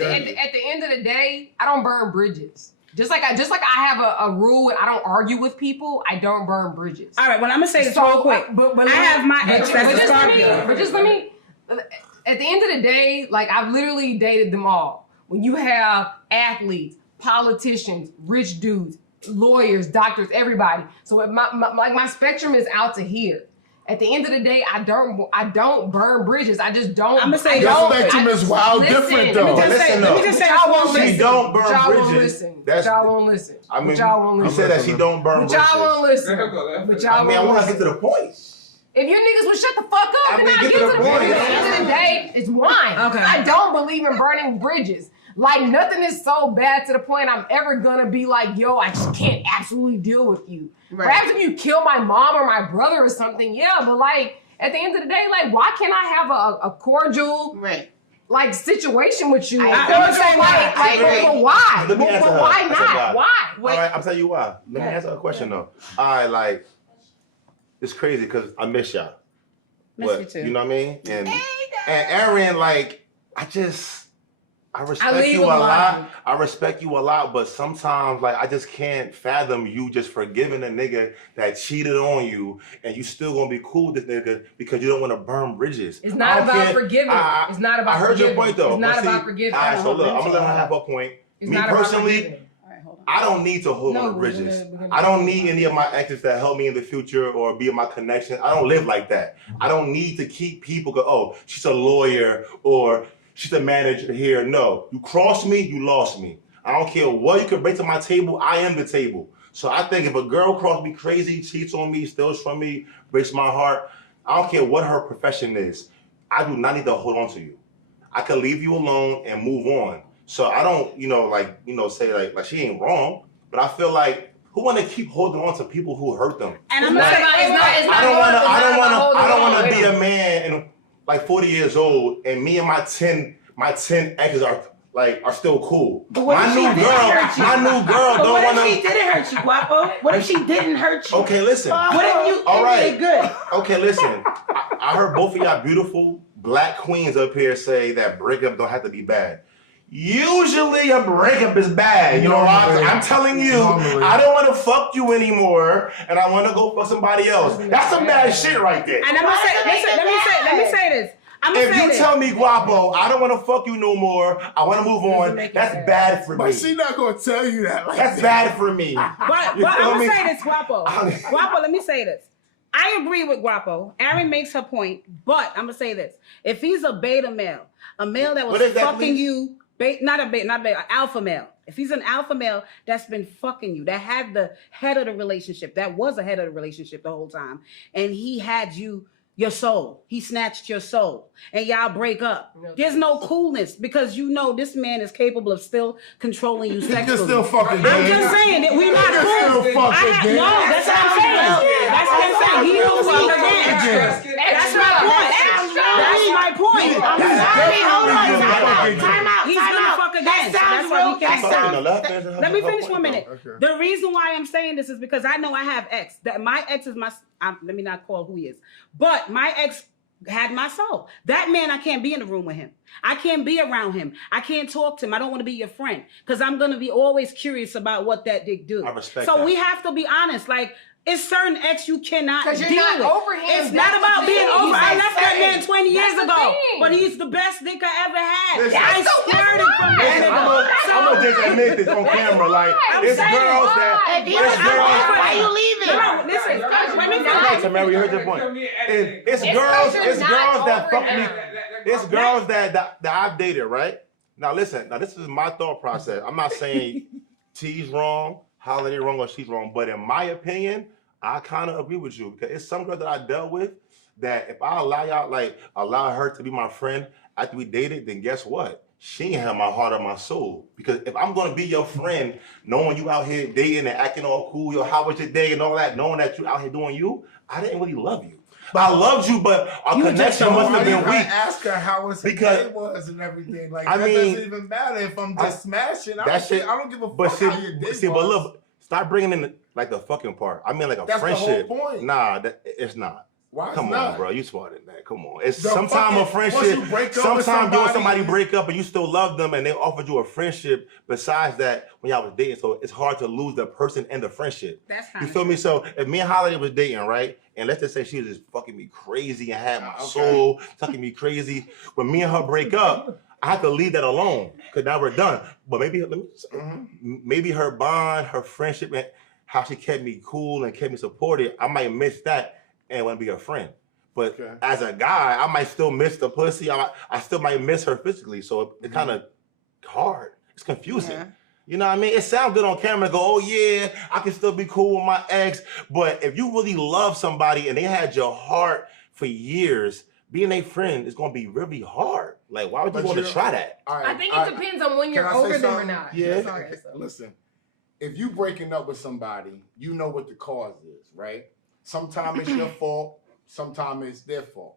at the end of the day, I don't burn bridges. Just like I have a rule, I don't argue with people. I don't burn bridges. All right, well, I'm gonna say this real quick. But I have my ex that's a Scorpio. But just let me. At the end of the day, like I've literally dated them all. When you have athletes, politicians, rich dudes, lawyers, doctors, everybody. So my spectrum is out to here. At the end of the day, I don't burn bridges. I just don't. I'm gonna say your spectrum is wild different though. Let me just say y'all won't listen. She don't burn bridges. Y'all won't listen. I mean, y'all won't listen. You said that she don't burn bridges. Y'all won't listen. I mean, I want to get to the point. If you niggas would shut the fuck up and not get to the point. At the end of the day, it's wine. Okay. I don't believe in burning bridges. Like, nothing is so bad to the point I'm ever gonna be like, yo, I just can't absolutely deal with you. Right. Perhaps if you kill my mom or my brother or something, yeah, but like, at the end of the day, like, why can't I have a cordial, like, situation with you? Why? Let me answer her. Why not? Why? All right, I'll tell you why. Let me answer a question, though. All right, like, it's crazy because I miss y'all. Miss you too. You know what I mean? And Erin, like, I respect you a lot. I respect you a lot, but sometimes, like, I just can't fathom you just forgiving a nigga that cheated on you, and you still gonna be cool with this nigga because you don't want to burn bridges. It's not about forgiving. It's not about. I heard your point though. It's not about forgiving. All right, so look, I'm gonna let her have a point. Me personally, I don't need to hold on to bridges. I don't need any of my exes that help me in the future or be in my connection. I don't live like that. I don't need to keep people go, oh, she's a lawyer or she's a manager here. No, you crossed me, you lost me. I don't care what you can bring to my table, I am the table. So I think if a girl cross me crazy, cheats on me, steals from me, breaks my heart, I don't care what her profession is. I do not need to hold on to you. I can leave you alone and move on. So I don't, say like she ain't wrong, but I feel like who want to keep holding on to people who hurt them? And I'm like, I don't want to be a man and like 40 years old, and me and my 10 exes are still cool. My new girl don't want to. What if she didn't hurt you, Guapo? What if she didn't hurt you? Okay, listen. What if you did good? Okay, listen. I heard both of y'all beautiful black queens up here say that breakup don't have to be bad. Usually a breakup is bad. You know, I'm telling you, I don't want to fuck you anymore, and I want to go fuck somebody else. That's some bad shit right there. And I'm gonna say, let me say this. If you tell me, Guapo, I don't want to fuck you no more, I want to move on, that's bad for me. But she's not going to tell you that. That's bad for me. But I'm going to say this, Guapo. Guapo, let me say this. I agree with Guapo. Erin makes her point, but I'm going to say this. If he's a beta male, a male that was fucking you, not a beta, an alpha male. If he's an alpha male that's been fucking you, that had the head of the relationship, that was the head of the relationship the whole time, and he had your soul. He snatched your soul. And y'all break up. There's no coolness because you know this man is capable of still controlling you sexually. You can still fucking I'm just saying that we're not cool. No, that's what I'm saying. That's what I'm saying. He don't fuck again. That's my point. That's my point. Hold on. Time out. He's gonna fuck again. That's why we can't. Let me finish 1 minute. The reason why I'm saying this is because I know I have ex. That my ex is let me not call who he is. But my ex had my soul. That man, I can't be in the room with him. I can't be around him. I can't talk to him. I don't want to be your friend because I'm going to be always curious about what that dick do. I respect so that. we have to be honest. Like, it's certain ex you cannot deal with. Because you're not over him. It's not about being over. I left that man 20 years ago. But he's the best dick I ever had. I squirted from that. I'm going to just admit this on camera. Like, it's girls that... Why are you leaving? No, listen. Let me finish. Tamara, you heard your point. It's girls that fuck me. It's girls that I've dated, right? Now, listen. Now, this is my thought process. I'm not saying T's wrong, Holiday wrong, or she's wrong. But in my opinion, I kind of agree with you because it's some girl that I dealt with that if I allow her to be my friend after we dated, then guess what? She ain't have my heart or my soul. Because if I'm gonna be your friend, knowing you out here dating and acting all cool, yo, how was your day and all that, knowing that you out here doing you, I didn't really love you. But I loved you, but our connection must have been weak. I ask her how her day was and everything. Like, that doesn't even matter if I'm just smashing. I don't give a fuck how your day was. But look, stop bringing in the fucking part. I mean, like a friendship. That's the whole point. Nah, it's not. Why Come not? on, bro. You smarter than that. Come on. It's sometimes a friendship. Sometimes you and somebody break up and you still love them and they offered you a friendship besides that when y'all was dating. So it's hard to lose the person and the friendship. That's you feel me? So if me and Holiday was dating, right? And let's just say she was just fucking me crazy and had my soul fucking me crazy. When me and her break up, I have to leave that alone because now we're done. But maybe her bond, her friendship, and how she kept me cool and kept me supported, I might miss that and want to be her friend. But as a guy, I might still miss the pussy. I still might miss her physically. So it's kind of hard. It's confusing. Yeah. You know what I mean? It sounds good on camera to go, oh yeah, I can still be cool with my ex. But if you really love somebody and they had your heart for years, being a friend is going to be really hard. Like, why would you want to try that? I think it depends on when you're over them or not. Yeah. Listen, if you breaking up with somebody, you know what the cause is, right? Sometimes it's your fault. Sometimes it's their fault.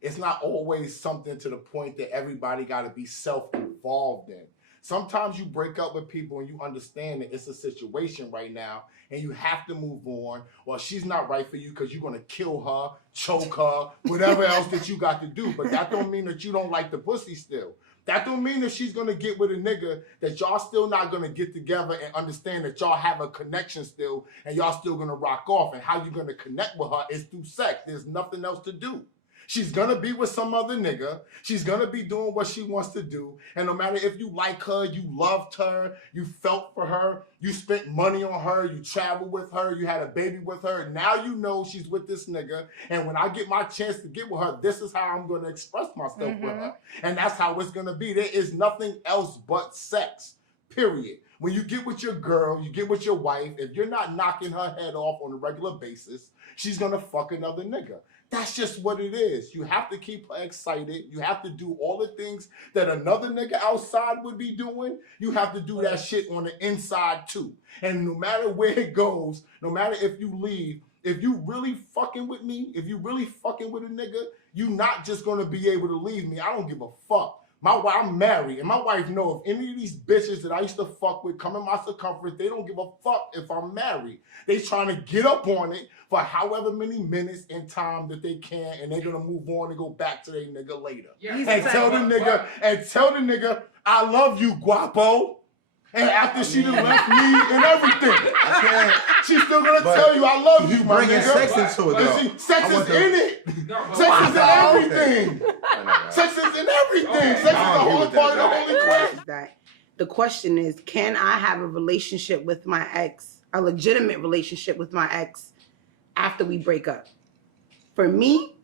It's not always something to the point that everybody got to be self-involved in. Sometimes you break up with people and you understand that it's a situation right now and you have to move on, or she's not right for you because you're going to kill her, choke her, whatever else that you got to do. But that don't mean that you don't like the pussy still. That don't mean that she's going to get with a nigga that y'all still not going to get together and understand that y'all have a connection still and y'all still going to rock off. And how you're going to connect with her is through sex. There's nothing else to do. She's going to be with some other nigga. She's going to be doing what she wants to do. And no matter if you like her, you loved her, you felt for her, you spent money on her, you traveled with her, you had a baby with her. Now you know she's with this nigga. And when I get my chance to get with her, this is how I'm going to express myself with her. And that's how it's going to be. There is nothing else but sex, period. When you get with your girl, you get with your wife, if you're not knocking her head off on a regular basis, she's going to fuck another nigga. That's just what it is. You have to keep her excited. You have to do all the things that another nigga outside would be doing. You have to do that shit on the inside too. And no matter where it goes, no matter if you leave, if you really fucking with me, if you really fucking with a nigga, you not just gonna be able to leave me. I don't give a fuck. I'm married, and my wife know if any of these bitches that I used to fuck with come in my circumference, they don't give a fuck if I'm married. They trying to get up on it for however many minutes and time that they can, and they're gonna move on and go back to their nigga later. And tell the nigga, I love you, guapo. And after she done left me and everything, she's still gonna tell you, I love you, my nigga. Sex into it, though. Sex is in it. Sex is in everything. Sex is in everything. Sex is the whole part of the Holy Quest. The question is, can I have a relationship with my ex, a legitimate relationship with my ex after we break up? For me,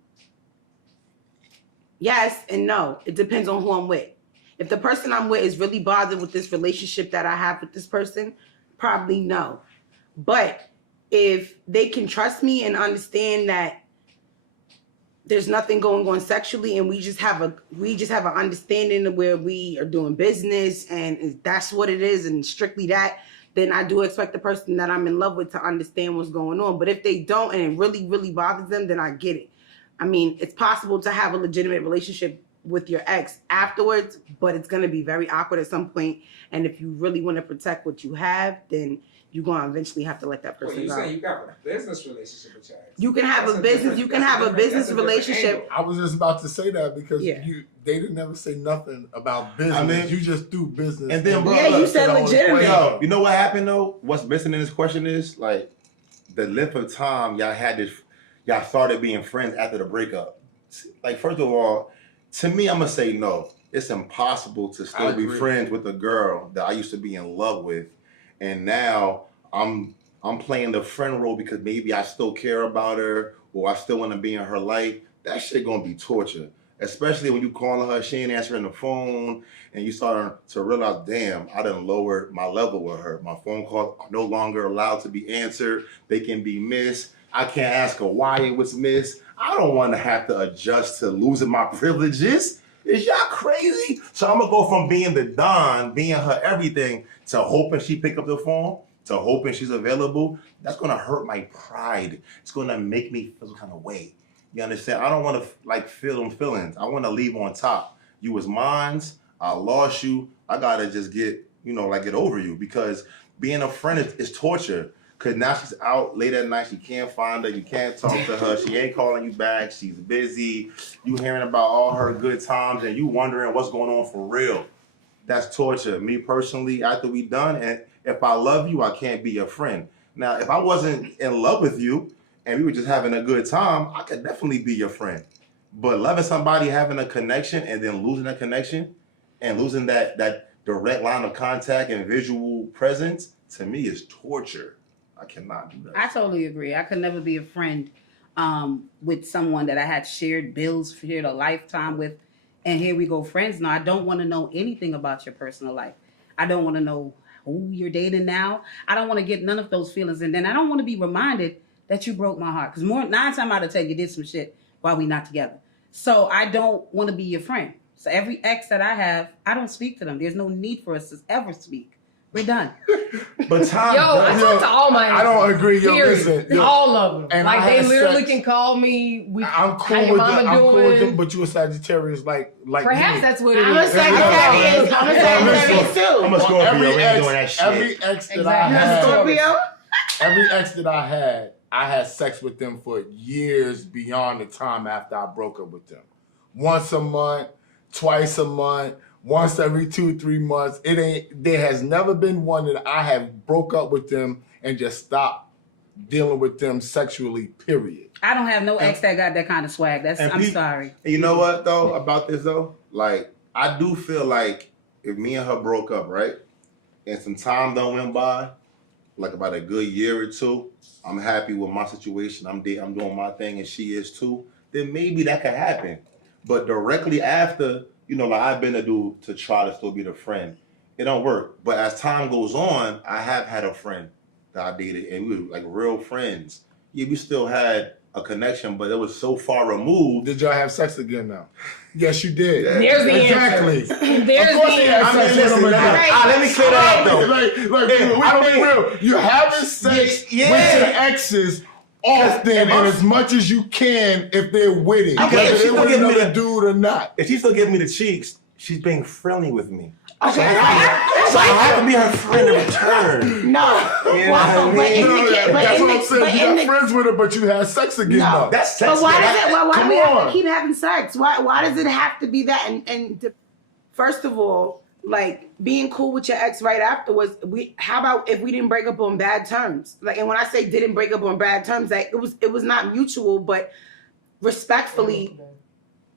yes and no. It depends on who I'm with. If the person I'm with is really bothered with this relationship that I have with this person, probably no. But if they can trust me and understand that there's nothing going on sexually and we just have an understanding of where we are doing business and that's what it is and strictly that, then I do expect the person that I'm in love with to understand what's going on. But if they don't and it really, really bothers them, then I get it. I mean, it's possible to have a legitimate relationship with your ex afterwards, but it's going to be very awkward at some point. And if you really want to protect what you have, then you're going to evenently have to let that person go. You saying you got a business relationship with your ex? You can have a business relationship. I was just about to say that because they didn't never say nothing about business. I mean, you just do business. And then, bro, you said legitimate. Yo, you know what happened though? What's missing in this question is like the length of time y'all started being friends after the breakup. Like, first of all, to me, I'm gonna say no. It's impossible to still be friends with a girl that I used to be in love with, and now I'm playing the friend role because maybe I still care about her or I still want to be in her life. That shit gonna be torture, especially when you calling her, she ain't answering the phone, and you start to realize, damn, I done lowered my level with her. My phone calls are no longer allowed to be answered. They can be missed. I can't ask her why it was missed. I don't want to have to adjust to losing my privileges. Is y'all crazy? So I'm going to go from being the Don, being her everything, to hoping she pick up the phone, to hoping she's available. That's going to hurt my pride. It's going to make me feel some kind of way. You understand? I don't want to feel them feelings. I want to leave on top. You was mine. I lost you. I got to just get over you because being a friend is torture. Cause now she's out late at night. She can't find her. You can't talk to her. She ain't calling you back. She's busy. You hearing about all her good times and you wondering what's going on for real. That's torture. Me personally, after we done, and if I love you, I can't be your friend. Now, if I wasn't in love with you and we were just having a good time, I could definitely be your friend. But loving somebody, having a connection, and then losing that connection and losing that direct line of contact and visual presence, to me is torture. I cannot do that. I totally agree. I could never be a friend with someone that I had shared bills, shared a lifetime with, and here we go, friends. Now, I don't want to know anything about your personal life. I don't want to know who you're dating now. I don't want to get none of those feelings. And then I don't want to be reminded that you broke my heart. Because 9 times out of 10, you did some shit while we not together. So I don't want to be your friend. So every ex that I have, I don't speak to them. There's no need for us to ever speak. We're done. But Tom, I talk to all my exes. I don't agree. Yo, listen, all of them. And like they literally can call me. I'm cool with them. I'm cool with them. But you a Sagittarius, like perhaps me. that's what it is. I'm a Sagittarius. I'm a Sagittarius too. I'm a Scorpio. We ain't doing that shit. Every ex that I had, I had sex with them for years beyond the time after I broke up with them. Once a month, twice a month. Once every 2-3 months. There has never been one that I have broke up with them and just stopped dealing with them sexually, period. I don't have no ex that got that kind of swag. I'm sorry. You know what though about this though? Like I do feel like if me and her broke up, right? And some time done went by, like about a good year or two, I'm happy with my situation. I'm doing my thing and she is too. Then maybe that could happen. But directly after, like I've been to do to try to still be the friend. It don't work. But as time goes on, I have had a friend that I dated and we were like real friends. Yeah, we still had a connection, but it was so far removed. Did y'all have sex again now? Yes, you did. Yeah. There's the exactly. answer. There's the answer. Let me clear that up though. Real. You're having sex with your exes often and as much as you can if they're with it. Okay, whether they're with another dude or not. If she still giving me the cheeks, she's being friendly with me. Okay. So I have to be her friend in return. No. That's what I'm saying. You got friends with her, but you had sex again. No, that's sex. But why do we have to keep having sex? Why does it have to be that? And first of all, like being cool with your ex right afterwards. How about if we didn't break up on bad terms? Like, and when I say didn't break up on bad terms, like it was not mutual, but respectfully,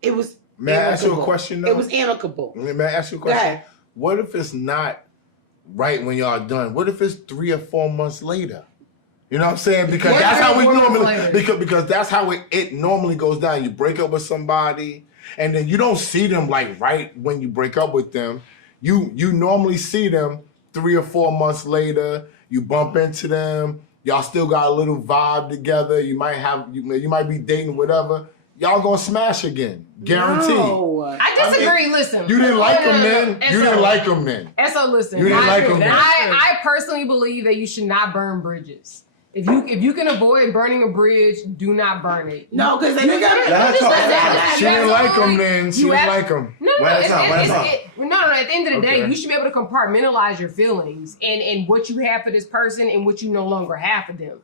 it was. May I ask you a question though? It was amicable. May I ask you a question? Go ahead. What if it's not right when y'all done? What if it's 3 or 4 months later? You know what I'm saying? Because that's how we normally because that's how it normally goes down. You break up with somebody and then you don't see them like right when you break up with them. You normally see them 3 or 4 months later. You bump into them. Y'all still got a little vibe together. You might be dating, whatever. Y'all gonna smash again, guaranteed. No. I disagree. Listen, you didn't like them then. You didn't like them then. And so listen, you didn't like them then. I personally believe that you should not burn bridges. If you can avoid burning a bridge, do not burn it. No, because she didn't like them then. She didn't like them. No. At the end of the day, you should be able to compartmentalize your feelings and what you have for this person and what you no longer have for them.